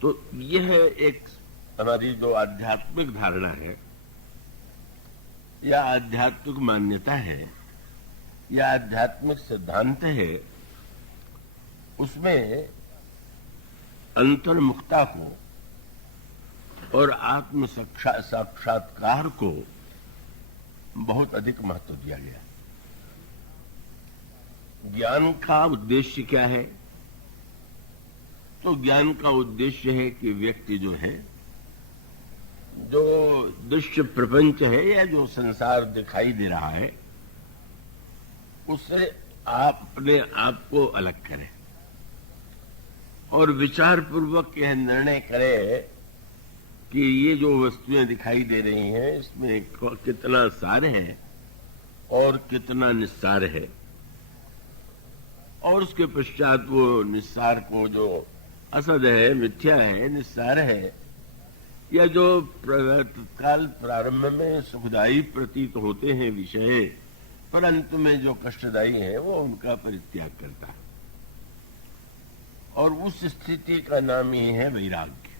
तो यह एक हमारी जो आध्यात्मिक धारणा है या आध्यात्मिक मान्यता है या आध्यात्मिक सिद्धांत है, उसमें अंतर्मुखता को और आत्म साक्षात्कार को बहुत अधिक महत्व दिया गया। ज्ञान का उद्देश्य क्या है? तो ज्ञान का उद्देश्य है कि व्यक्ति जो है, जो दृश्य प्रपंच है या जो संसार दिखाई दे रहा है, उससे आप अपने आप को अलग करें और विचार पूर्वक यह निर्णय करें कि ये जो वस्तुएं दिखाई दे रही हैं, इसमें कितना सार है और कितना निस्सार है, और उसके पश्चात वो निस्सार को, जो असद है, मिथ्या है, निस्सार है, या जो तत्काल प्रारंभ में सुखदायी प्रतीत होते हैं विषय, परंतु में जो कष्टदायी है, वो उनका परित्याग करता है। और उस स्थिति का नाम ही है वैराग्य।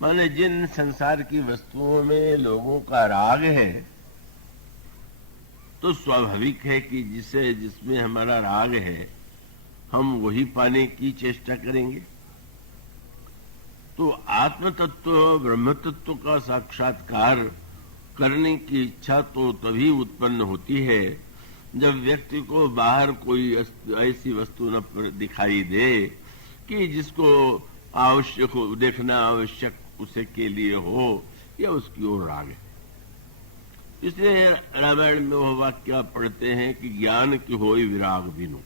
माने जिन संसार की वस्तुओं में लोगों का राग है, तो स्वाभाविक है कि जिसमें हमारा राग है, हम वही पाने की चेष्टा करेंगे। तो आत्म तत्व, ब्रह्म तत्व का साक्षात्कार करने की इच्छा तो तभी उत्पन्न होती है जब व्यक्ति को बाहर कोई ऐसी वस्तु न दिखाई दे कि जिसको आवश्यक हो, देखना आवश्यक उसे के लिए हो, या उसकी ओर राग है। इसलिए रामायण में वह वाक्य पढ़ते हैं कि ज्ञान की होई विराग बिनु,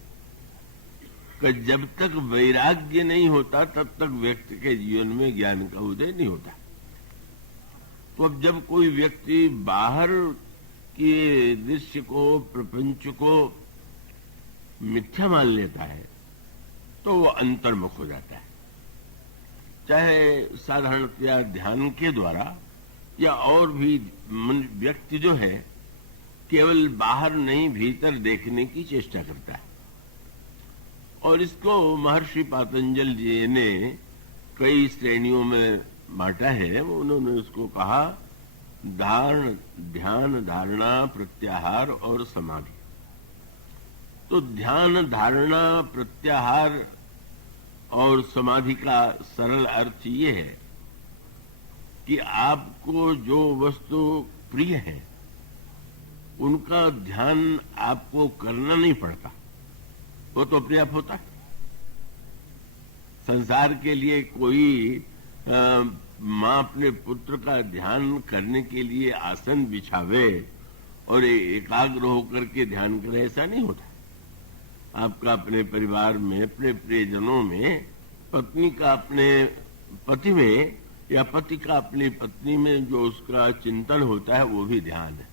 कि जब तक वैराग्य नहीं होता तब तक व्यक्ति के जीवन में ज्ञान का उदय नहीं होता। तो अब जब कोई व्यक्ति बाहर के दृश्य को, प्रपंच को मिथ्या मान लेता है, तो वो अंतर्मुख हो जाता है। चाहे साधारणतया ध्यान के द्वारा या और भी व्यक्ति जो है, केवल बाहर नहीं भीतर देखने की चेष्टा करता है। और इसको महर्षि पातंजल जी ने कई श्रेणियों में बांटा है। उन्होंने उसको कहा धारण, ध्यान, धारणा, प्रत्याहार और समाधि। तो ध्यान, धारणा, प्रत्याहार और समाधि का सरल अर्थ ये है कि आपको जो वस्तु प्रिय है उनका ध्यान आपको करना नहीं पड़ता, वो तो अपने आप होता है। संसार के लिए कोई माँ अपने पुत्र का ध्यान करने के लिए आसन बिछावे और एकाग्र होकर के ध्यान करे, ऐसा नहीं होता। आपका अपने परिवार में, अपने प्रियजनों में, पत्नी का अपने पति में या पति का अपनी पत्नी में जो उसका चिंतन होता है, वो भी ध्यान है।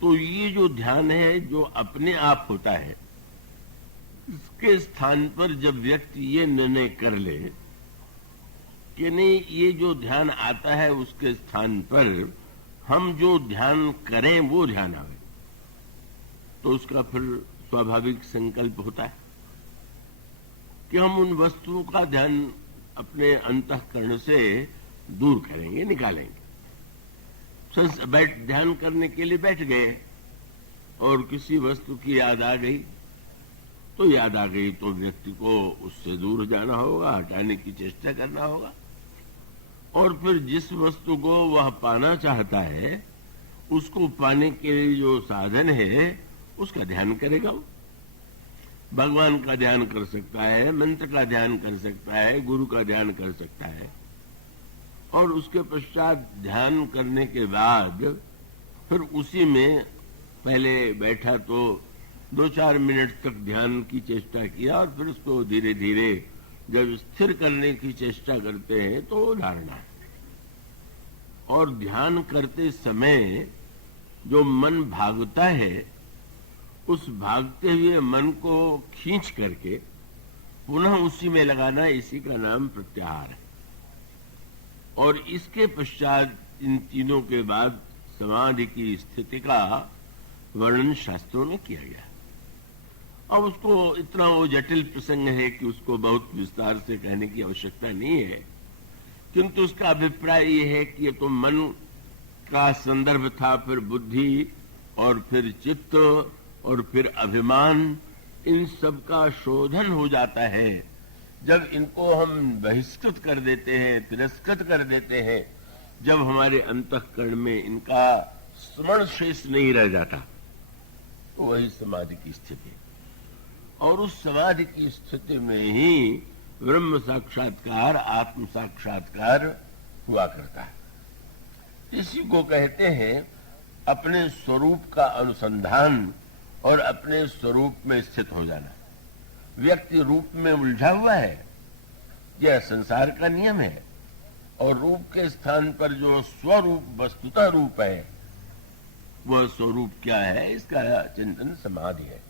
तो ये जो ध्यान है, जो अपने आप होता है, इसके स्थान पर जब व्यक्ति ये निर्णय कर ले कि नहीं, ये जो ध्यान आता है उसके स्थान पर हम जो ध्यान करें वो ध्यान आवे, तो उसका फिर स्वाभाविक संकल्प होता है कि हम उन वस्तुओं का ध्यान अपने अंतःकरण से दूर करेंगे, निकालेंगे। ध्यान करने के लिए बैठ गए और किसी वस्तु की याद आ गई, तो याद आ गई तो व्यक्ति को उससे दूर जाना होगा, हटाने की चेष्टा करना होगा, और फिर जिस वस्तु को वह पाना चाहता है उसको पाने के लिए जो साधन है उसका ध्यान करेगा। वो भगवान का ध्यान कर सकता है, मंत्र का ध्यान कर सकता है, गुरु का ध्यान कर सकता है, और उसके पश्चात ध्यान करने के बाद फिर उसी में पहले बैठा तो 2-4 मिनट तक ध्यान की चेष्टा किया, और फिर उसको धीरे धीरे जब स्थिर करने की चेष्टा करते हैं तो वो धारणा है। और ध्यान करते समय जो मन भागता है, उस भागते हुए मन को खींच करके पुनः उसी में लगाना, इसी का नाम प्रत्याहार है। और इसके पश्चात इन तीनों के बाद समाधि की स्थिति का वर्णन शास्त्रों में किया गया। अब उसको इतना वो जटिल प्रसंग है कि उसको बहुत विस्तार से कहने की आवश्यकता नहीं है, किंतु उसका अभिप्राय ये है कि ये तो मन का संदर्भ था, फिर बुद्धि और फिर चित्त और फिर अभिमान, इन सब का शोधन हो जाता है जब इनको हम बहिष्कृत कर देते हैं, तिरस्कृत कर देते हैं, जब हमारे अंतःकरण में इनका स्मरण शेष नहीं रह जाता, तो वही समाधि की स्थिति। और उस समाधि की स्थिति में ही ब्रह्म साक्षात्कार, आत्म साक्षात्कार हुआ करता है। इसी को कहते हैं अपने स्वरूप का अनुसंधान और अपने स्वरूप में स्थित हो जाना। व्यक्ति रूप में उलझा हुआ है, यह संसार का नियम है, और रूप के स्थान पर जो स्वरूप वस्तुतः रूप है, वह स्वरूप क्या है, इसका चिंतन समाधि है।